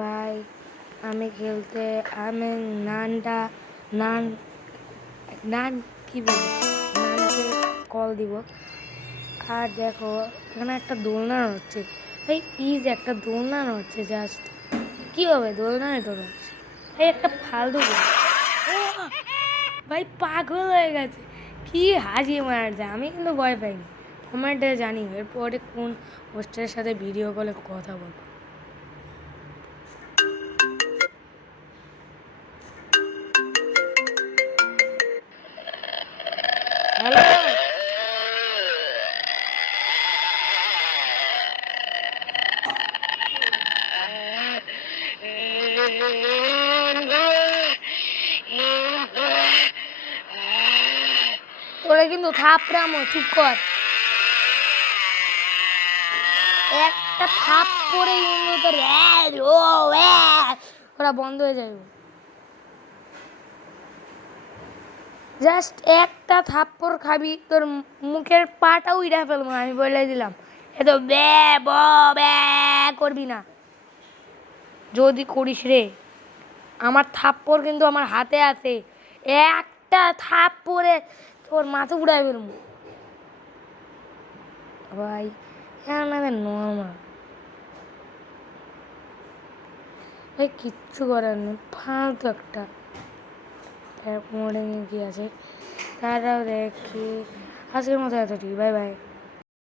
ভাই আমি খেলতে আমি নানটা নান নান কি বলবো নানকে কল দিব। আর দেখো এখানে একটা দোলনা হচ্ছে ভাই, একটা দোলনা হচ্ছে জাস্ট কি হবে, দোলনায় হচ্ছে ভাই একটা ফালতু ও ভাই পাগল হয়ে গেছে, কি হাসি মার যায়। আমি কিন্তু ভয় পাইনি, কমেন্টে জানি এরপরে কোন হোস্টেলের সাথে ভিডিও কলে কথা বলবো। হ্যালো তোরা কিন্তু থাপড়ামো, চুপ কর, একটা থাপ পরে কিন্তু তোর ওরা বন্ধ হয়ে যাবে। জাস্ট একটা থাপ্পড় খাবি তোর মুখের পাটা উইড়া ফেলবো, আমি বলে দিলাম। এত ব্যা করবি না, যদি করিস রে আমার থাপ্পড় কিন্তু আমার হাতে আছে, একটা থাপ্পড়ে তোর মাথা উড়াই ফেলবো ভাই। নর্মাল ভাই, কিচ্ছু করার নেই, ফালতু একটা মোড়ে নিয়ে কি আছে। তারাও দেখি আজকের মতো এতটি, বাই বাই।